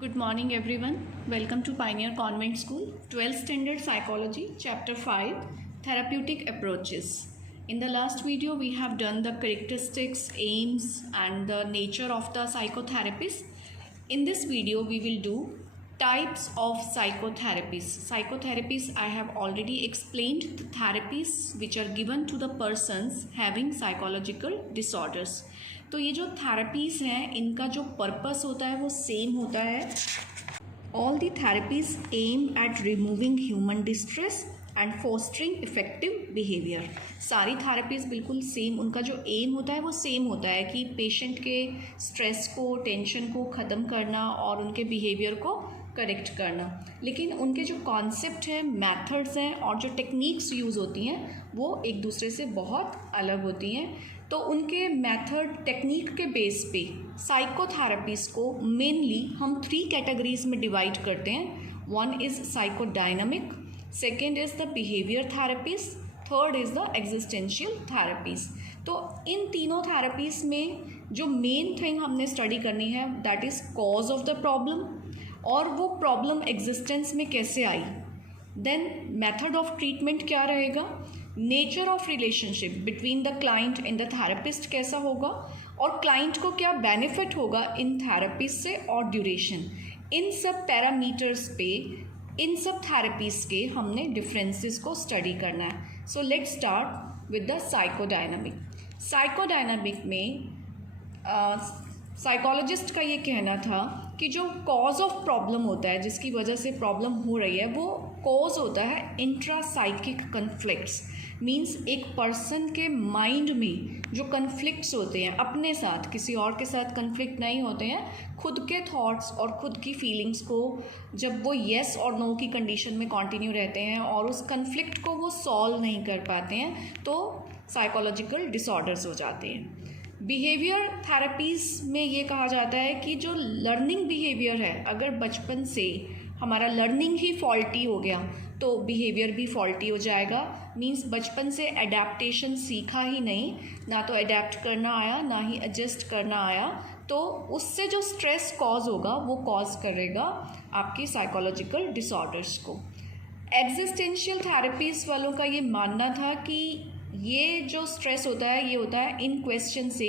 Good morning everyone. Welcome to Pioneer Convent School, 12th Standard Psychology, Chapter 5, Therapeutic Approaches. In the last video, we have done the characteristics, aims and the nature of the psychotherapist. In this video, we will do types of psychotherapies. Psychotherapies I have already explained, the therapies which are given to the persons having psychological disorders. तो ये जो therapies हैं इनका जो purpose होता है वो same होता है. All the therapies aim at removing human distress and fostering effective behaviour. सारी थेरेपीज़ बिल्कुल सेम, उनका जो एम होता है वो सेम होता है कि पेशेंट के स्ट्रेस को, टेंशन को ख़त्म करना और उनके बिहेवियर को करेक्ट करना. लेकिन उनके जो कॉन्सेप्ट हैं, मेथड्स हैं और जो टेक्निक्स यूज़ होती हैं वो एक दूसरे से बहुत अलग होती हैं. तो उनके मेथड, टेक्निक के बेस पे साइकोथेरेपीज़ को मेनली हम 3 कैटेगरीज में डिवाइड करते हैं. One is psychodynamic, second is the behaviour therapies, third is the existential therapies. तो इन तीनों थेरेपीज़ में जो मेन थिंग हमने स्टडी करनी है that is cause of the problem, और वो प्रॉब्लम एग्जिस्टेंस में कैसे आई. देन मेथड ऑफ ट्रीटमेंट क्या रहेगा, nature of relationship between the client and the therapist कैसा होगा, और क्लाइंट को क्या बेनिफिट होगा इन थेरेपीज से, और ड्यूरेशन. इन सब पैरामीटर्स पे इन सब थेरेपीज़ के हमने डिफरेंसेस को स्टडी करना है. So let's start with the psychodynamic. Psychodynamic में साइकोलॉजिस्ट का ये कहना था कि जो कॉज ऑफ प्रॉब्लम होता है, जिसकी वजह से प्रॉब्लम हो रही है, वो कॉज होता है इंट्रासाइकिक कन्फ्लिक्ट्स. मीन्स एक पर्सन के माइंड में जो कन्फ्लिक्ट्स होते हैं अपने साथ, किसी और के साथ कन्फ्लिक्ट नहीं होते हैं, खुद के थॉट्स और खुद की फीलिंग्स को जब वो येस और नो की कंडीशन में कंटिन्यू रहते हैं और उस कन्फ्लिक्ट को वो सॉल्व नहीं कर पाते हैं, तो साइकोलॉजिकल डिसऑर्डर्स हो जाते हैं. बिहेवियर थेरेपीज़ में ये कहा जाता है कि जो लर्निंग बिहेवियर है, अगर बचपन से हमारा लर्निंग ही फॉल्टी हो गया तो बिहेवियर भी फॉल्टी हो जाएगा. मीन्स बचपन से एडेप्टेशन सीखा ही नहीं, ना तो एडेप्ट करना आया ना ही एडजस्ट करना आया, तो उससे जो स्ट्रेस कॉज होगा वो कॉज करेगा आपकी साइकोलॉजिकल डिसऑर्डर्स को. एग्जिस्टेंशियल थेरेपीज़ वालों का ये मानना था कि ये जो स्ट्रेस होता है ये होता है इन क्वेश्चन से,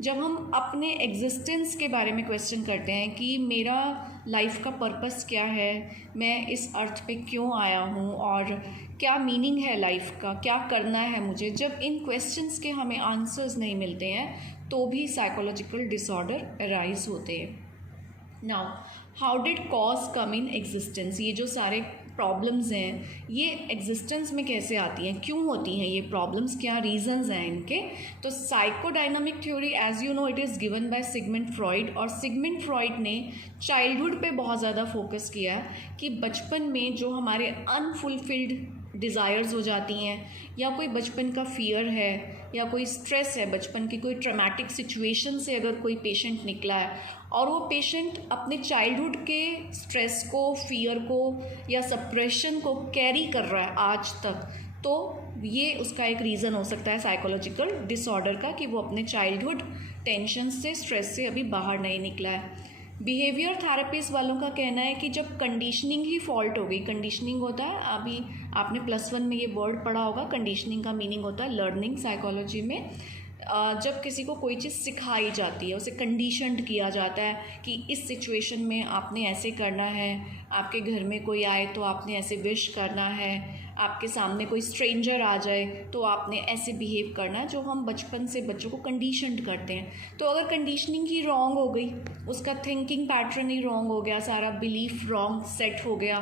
जब हम अपने एग्जिस्टेंस के बारे में क्वेश्चन करते हैं कि मेरा लाइफ का पर्पस क्या है, मैं इस अर्थ पे क्यों आया हूँ और क्या मीनिंग है लाइफ का, क्या करना है मुझे. जब इन क्वेश्चंस के हमें आंसर्स नहीं मिलते हैं तो भी साइकोलॉजिकल डिसऑर्डर अराइज होते हैं. Now how did cause come in existence. ये जो सारे प्रॉब्लम्स हैं ये एग्जिस्टेंस में कैसे आती हैं, क्यों होती हैं ये प्रॉब्लम्स, क्या रीजंस हैं इनके. तो psychodynamic theory as you know it is given by Sigmund Freud, और सिगमंड फ्रॉइड ने चाइल्डहुड पे बहुत ज़्यादा फोकस किया है कि बचपन में जो हमारे अनफुलफिल्ड डिज़ायर्स हो जाती हैं, या कोई बचपन का फियर है, या कोई स्ट्रेस है, बचपन की कोई ट्रॉमेटिक सिचुएशन से अगर कोई पेशेंट निकला है और वो पेशेंट अपने चाइल्डहुड के स्ट्रेस को, फियर को या सप्रेशन को कैरी कर रहा है आज तक, तो ये उसका एक रीज़न हो सकता है साइकोलॉजिकल डिसऑर्डर का, कि वो अपने चाइल्डहुड टेंशन से, स्ट्रेस से अभी बाहर नहीं निकला है. बिहेवियर थेरेपीज़ वालों का कहना है कि जब कंडीशनिंग ही फॉल्ट हो गई, कंडीशनिंग होता है, अभी आपने +1 में ये वर्ड पढ़ा होगा, कंडीशनिंग का मीनिंग होता है लर्निंग साइकोलॉजी में. जब किसी को कोई चीज़ सिखाई जाती है, उसे कंडीशनड किया जाता है कि इस सिचुएशन में आपने ऐसे करना है, आपके घर में कोई आए तो आपने ऐसे विश करना है, आपके सामने कोई स्ट्रेंजर आ जाए तो आपने ऐसे बिहेव करना है, जो हम बचपन से बच्चों को कंडीशनड करते हैं. तो अगर कंडीशनिंग ही रॉन्ग हो गई, उसका थिंकिंग पैटर्न ही रॉन्ग हो गया, सारा बिलीफ रॉन्ग सेट हो गया,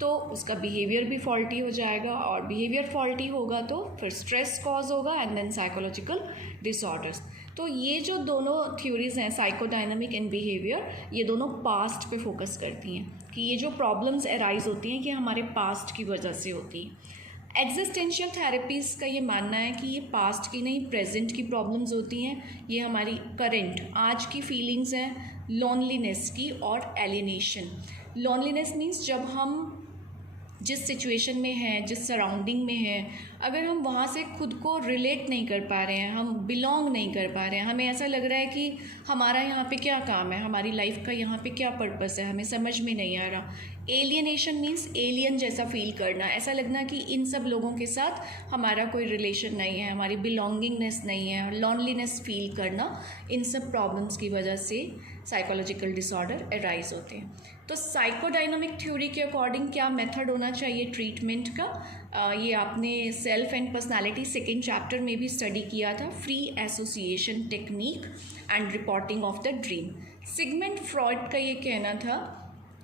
तो उसका बिहेवियर भी फॉल्टी हो जाएगा, और बिहेवियर फॉल्टी होगा तो फिर स्ट्रेस कॉज होगा एंड देन साइकोलॉजिकल डिसऑर्डर्स. तो ये जो दोनों थ्योरीज़ हैं, साइकोडायनामिक एंड बिहेवियर, ये दोनों पास्ट पे फोकस करती हैं कि ये जो प्रॉब्लम्स अराइज होती हैं कि हमारे पास्ट की वजह से होती हैं. एग्जिस्टेंशियल थेरेपीज़ का ये मानना है कि ये पास्ट की नहीं, प्रेजेंट की प्रॉब्लम्स होती हैं, ये हमारी करेंट आज की फीलिंग्स हैं, लोनलीनेस की और एलिनेशन. लोनलीनेस मीन्स जिस सिचुएशन में है, जिस सराउंडिंग में है, अगर हम वहाँ से खुद को रिलेट नहीं कर पा रहे हैं, हम बिलोंग नहीं कर पा रहे हैं, हमें ऐसा लग रहा है कि हमारा यहाँ पे क्या काम है, हमारी लाइफ का यहाँ पे क्या पर्पस है, हमें समझ में नहीं आ रहा। एलियनेशन मीन्स एलियन जैसा फील करना, ऐसा लगना कि इन सब लोगों के साथ हमारा कोई रिलेशन नहीं है, हमारी बिलोंगिंगनेस नहीं है, लॉनलीनेस फील करना, इन सब प्रॉब्लम्स की वजह से साइकोलॉजिकल डिसऑर्डर अराइज होते हैं। तो साइकोडायनामिक थ्योरी के अकॉर्डिंग क्या मेथड होना चाहिए ट्रीटमेंट का, ये आपने self and personality second chapter में भी स्टडी किया था, free association technique and reporting of the dream. Sigmund Freud का ये कहना था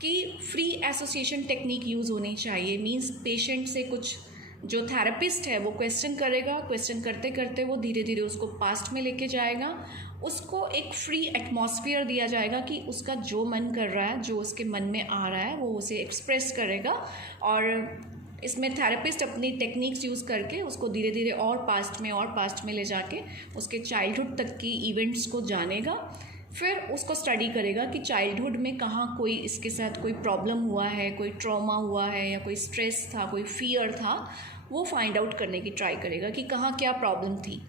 कि फ्री एसोसिएशन टेक्निक यूज़ होनी चाहिए। मींस पेशेंट से कुछ जो थेरेपिस्ट है वो क्वेश्चन करेगा, क्वेश्चन करते करते वो धीरे धीरे उसको पास्ट में लेके जाएगा, उसको एक फ्री एटमॉस्फेयर दिया जाएगा कि उसका जो मन कर रहा है, जो उसके मन में आ रहा है वो उसे एक्सप्रेस करेगा, और इसमें थेरेपिस्ट अपनी टेक्निक्स यूज़ करके उसको धीरे धीरे और पास्ट में ले जाके उसके चाइल्डहुड तक की इवेंट्स को जानेगा। फिर उसको स्टडी करेगा कि चाइल्डहुड में कहाँ कोई इसके साथ कोई प्रॉब्लम हुआ है, कोई ट्रॉमा हुआ है, या कोई स्ट्रेस था, कोई फियर था, वो फाइंड आउट करने की ट्राई करेगा कि कहाँ क्या प्रॉब्लम थी।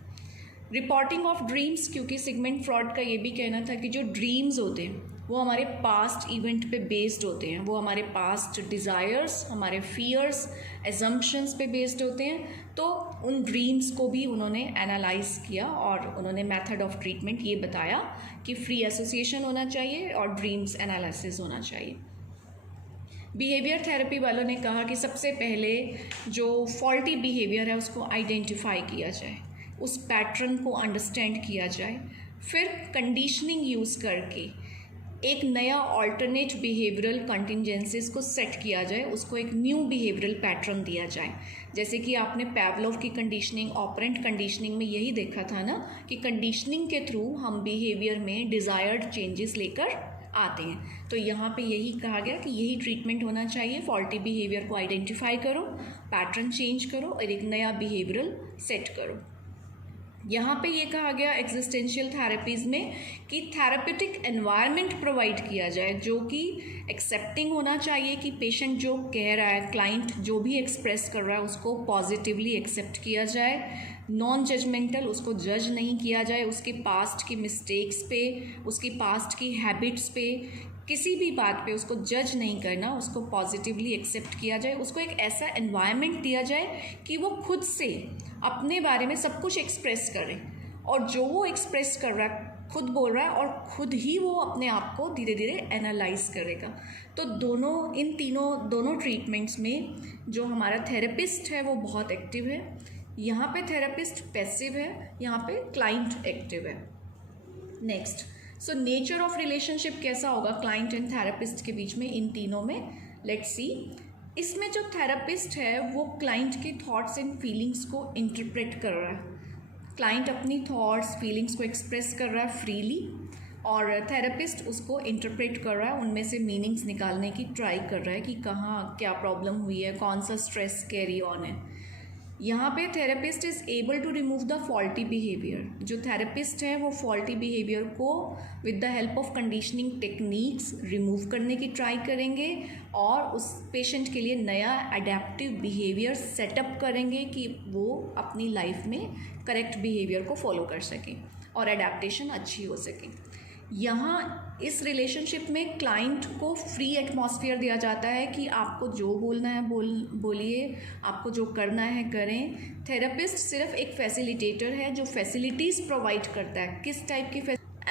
रिपोर्टिंग ऑफ ड्रीम्स, क्योंकि सिगमंड फ्रॉइड का ये भी कहना था कि जो ड्रीम्स होते हैं वो हमारे पास्ट इवेंट पे बेस्ड होते हैं, वो हमारे पास्ट डिज़ायर्स, हमारे फियर्स, एजम्पशंस पे बेस्ड होते हैं। तो उन ड्रीम्स को भी उन्होंने एनालाइज किया और उन्होंने मेथड ऑफ ट्रीटमेंट ये बताया कि फ्री एसोसिएशन होना चाहिए और ड्रीम्स एनालिसिस होना चाहिए। बिहेवियर थेरेपी वालों ने कहा कि सबसे पहले जो फॉल्टी बिहेवियर है उसको आइडेंटिफाई किया जाए, उस पैटर्न को अंडरस्टैंड किया जाए, फिर कंडीशनिंग यूज़ करके एक नया ऑल्टरनेट बिहेवियरल कंटिजेंसीज को सेट किया जाए, उसको एक न्यू बिहेवियरल पैटर्न दिया जाए। जैसे कि आपने पैवलोव की कंडीशनिंग, ऑपरेंट कंडीशनिंग में यही देखा था ना कि कंडीशनिंग के थ्रू हम बिहेवियर में डिज़ायर्ड चेंजेस लेकर आते हैं। तो यहाँ पे यही कहा गया कि यही ट्रीटमेंट होना चाहिए, फॉल्टी बिहेवियर को आइडेंटिफाई करो, पैटर्न चेंज करो और एक नया बिहेवियरल सेट करो। यहाँ पे ये कहा गया एग्जिस्टेंशियल थेरेपीज़ में कि थेरेप्यूटिक एनवायरनमेंट प्रोवाइड किया जाए जो कि एक्सेप्टिंग होना चाहिए, कि पेशेंट जो कह रहा है, क्लाइंट जो भी एक्सप्रेस कर रहा है उसको पॉजिटिवली एक्सेप्ट किया जाए, नॉन जजमेंटल, उसको जज नहीं किया जाए, उसके पास्ट की मिस्टेक्स पे, उसकी पास्ट की हैबिट्स पे, किसी भी बात पे उसको जज नहीं करना, उसको पॉजिटिवली एक्सेप्ट किया जाए, उसको एक ऐसा एनवायरनमेंट दिया जाए कि वो खुद से अपने बारे में सब कुछ एक्सप्रेस करे, और जो वो एक्सप्रेस कर रहा है खुद बोल रहा है और खुद ही वो अपने आप को धीरे धीरे एनालाइज करेगा। तो दोनों ट्रीटमेंट्स में जो हमारा थेरेपिस्ट है वो बहुत एक्टिव है। यहाँ पे थेरेपिस्ट पैसिव है, यहाँ पे क्लाइंट एक्टिव है। Next, so nature of relationship कैसा होगा क्लाइंट एंड थेरेपिस्ट के बीच में, इन तीनों में लेट्स सी। इसमें जो थेरेपिस्ट है वो क्लाइंट के थॉट्स एंड फीलिंग्स को इंटरप्रेट कर रहा है, क्लाइंट अपनी थॉट्स फीलिंग्स को एक्सप्रेस कर रहा है फ्रीली, और थेरेपिस्ट उसको इंटरप्रेट कर रहा है, उनमें से मीनिंग्स निकालने की ट्राई कर रहा है कि कहाँ क्या प्रॉब्लम हुई है, कौन सा स्ट्रेस कैरी ऑन है। यहाँ पे therapist is able to remove the faulty behaviour. जो थेरेपिस्ट है वो फॉल्टी बिहेवियर को with the help of conditioning techniques remove करने की ट्राई करेंगे और उस पेशेंट के लिए नया अडेप्टिव बिहेवियर सेटअप करेंगे कि वो अपनी लाइफ में करेक्ट बिहेवियर को फॉलो कर सकें और अडेप्टेशन अच्छी हो सके। यहाँ इस रिलेशनशिप में क्लाइंट को फ्री एटमॉस्फेयर दिया जाता है कि आपको जो बोलना है बोलिए, आपको जो करना है करें। थेरेपिस्ट सिर्फ एक फैसिलिटेटर है जो फैसिलिटीज़ प्रोवाइड करता है। किस टाइप की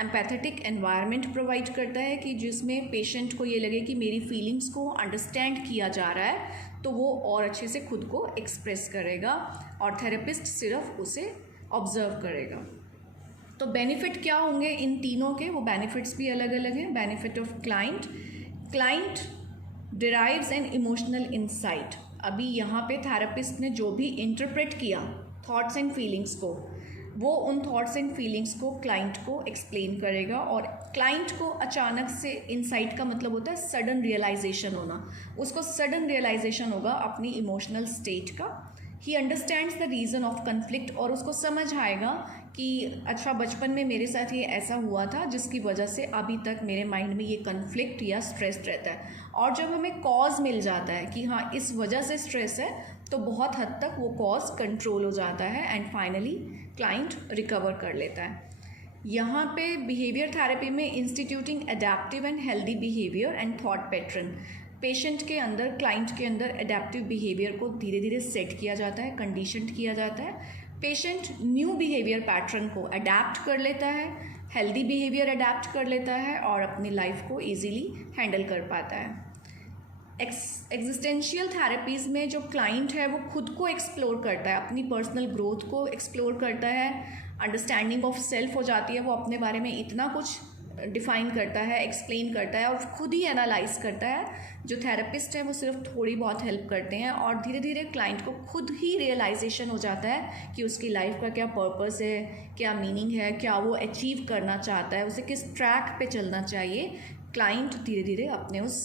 एम्पैथेटिक एनवायरनमेंट प्रोवाइड करता है कि जिसमें पेशेंट को ये लगे कि मेरी फीलिंग्स को अंडरस्टैंड किया जा रहा है, तो वो और अच्छे से खुद को एक्सप्रेस करेगा और थेरेपिस्ट सिर्फ उसे ऑब्जर्व करेगा। तो बेनिफिट क्या होंगे इन तीनों के, वो बेनिफिट्स भी अलग अलग हैं। Benefit of client derives an emotional insight. अभी यहाँ पे थेरेपिस्ट ने जो भी इंटरप्रेट किया थॉट्स एंड फीलिंग्स को, वो उन थॉट्स एंड फीलिंग्स को क्लाइंट को एक्सप्लेन करेगा और क्लाइंट को अचानक से इंसाइट का मतलब होता है सडन रियलाइजेशन होना, उसको सडन रियलाइजेशन होगा अपनी इमोशनल स्टेट का। He understands the reason of conflict, और उसको समझ आएगा कि अच्छा बचपन में मेरे साथ ये ऐसा हुआ था जिसकी वजह से अभी तक मेरे माइंड में ये कन्फ्लिक्ट या स्ट्रेस रहता है। और जब हमें कॉज मिल जाता है कि हाँ इस वजह से स्ट्रेस है, तो बहुत हद तक वो कॉज कंट्रोल हो जाता है एंड फाइनली क्लाइंट रिकवर कर लेता है। यहाँ पे बिहेवियर थेरेपी में instituting adaptive and healthy behaviour and thought pattern, patient के अंदर, क्लाइंट के अंदर एडेप्टिव बिहेवियर को धीरे धीरे सेट किया जाता है, कंडीशन किया जाता है। पेशेंट न्यू बिहेवियर पैटर्न को अडेप्ट कर लेता है, हेल्दी बिहेवियर अडेप्ट कर लेता है और अपनी लाइफ को ईजीली हैंडल कर पाता है। एग्जिस्टेंशियल थेरेपीज़ में जो क्लाइंट है वो खुद को एक्सप्लोर करता है, अपनी पर्सनल ग्रोथ को एक्सप्लोर करता है, अंडरस्टैंडिंग ऑफ सेल्फ हो जाती है, वो अपने बारे में इतना कुछ डिफ़ाइन करता है, एक्सप्लेन करता है और खुद ही एनालाइज करता है। जो थेरेपिस्ट है वो सिर्फ थोड़ी बहुत हेल्प करते हैं और धीरे धीरे क्लाइंट को खुद ही रियलाइजेशन हो जाता है कि उसकी लाइफ का क्या पर्पस है, क्या मीनिंग है, क्या वो अचीव करना चाहता है, उसे किस ट्रैक पे चलना चाहिए। क्लाइंट धीरे धीरे अपने उस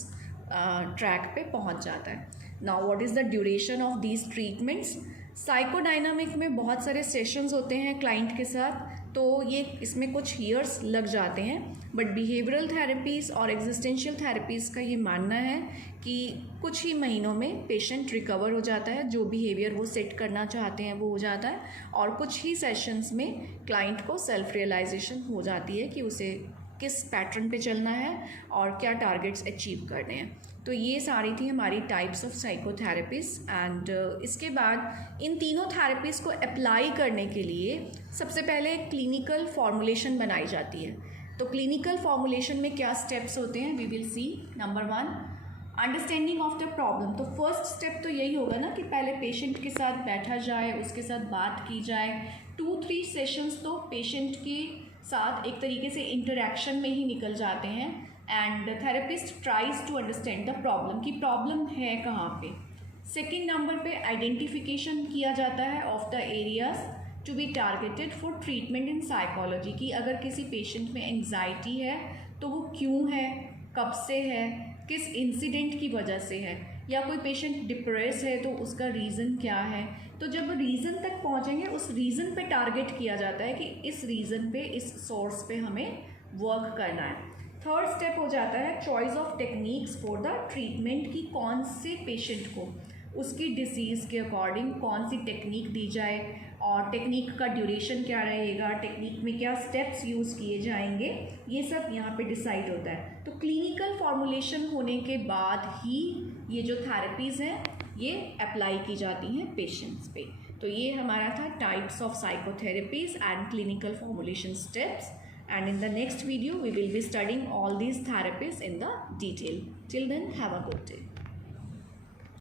ट्रैक पे पहुंच जाता है। Now what is the duration of these treatments? Psychodynamic में बहुत सारे सेशंस होते हैं क्लाइंट के साथ, तो ये इसमें कुछ ईयर्स लग जाते हैं, बट बिहेवियरल थेरेपीज़ और एग्जिस्टेंशियल थेरेपीज़ का ये मानना है कि कुछ ही महीनों में पेशेंट रिकवर हो जाता है, जो बिहेवियर वो सेट करना चाहते हैं वो हो जाता है और कुछ ही सेशंस में क्लाइंट को सेल्फ रियलाइजेशन हो जाती है कि उसे किस पैटर्न पे चलना है और क्या टारगेट्स अचीव करने हैं। तो ये सारी थी हमारी टाइप्स ऑफ साइकोथेरेपीज़ एंड इसके बाद इन तीनों थेरेपीज़ को अप्लाई करने के लिए सबसे पहले क्लिनिकल फॉर्मुलेशन बनाई जाती है। तो क्लिनिकल फॉर्मुलेशन में क्या स्टेप्स होते हैं, we will see. Number 1, understanding of the problem. तो फर्स्ट स्टेप तो यही होगा ना कि पहले पेशेंट के साथ बैठा जाए, उसके साथ बात की जाए। 2-3 सेशंस तो पेशेंट के साथ एक तरीके से इंटरेक्शन में ही निकल जाते हैं and therapist tries to understand the problem, कि प्रॉब्लम है कहाँ पे। सेकेंड नंबर पे आइडेंटिफिकेशन किया जाता है of the areas to be targeted for treatment in psychology, कि अगर किसी पेशेंट में एंग्जाइटी है तो वो क्यों है, कब से है, किस इंसिडेंट की वजह से है, या कोई पेशेंट डिप्रेस है तो उसका रीज़न क्या है। तो जब रीज़न तक पहुंचेंगे उस रीज़न पे टारगेट किया जाता है कि इस रीज़न पे, इस सोर्स पे हमें वर्क करना है। थर्ड स्टेप हो जाता है choice of techniques for the treatment, कि कौन से पेशेंट को उसकी डिसीज़ के अकॉर्डिंग कौन सी टेक्निक दी जाए और टेक्निक का ड्यूरेशन क्या रहेगा, टेक्निक में क्या स्टेप्स यूज़ किए जाएंगे, ये सब यहाँ पे डिसाइड होता है। तो क्लिनिकल फॉर्मुलेशन होने के बाद ही ये जो थेरेपीज़ हैं ये अप्लाई की जाती हैं पेशेंट्स पे। तो ये हमारा था types of psychotherapies and clinical formulation steps, and in the next video we will be studying all these therapies in the detail. Till then, have a good day.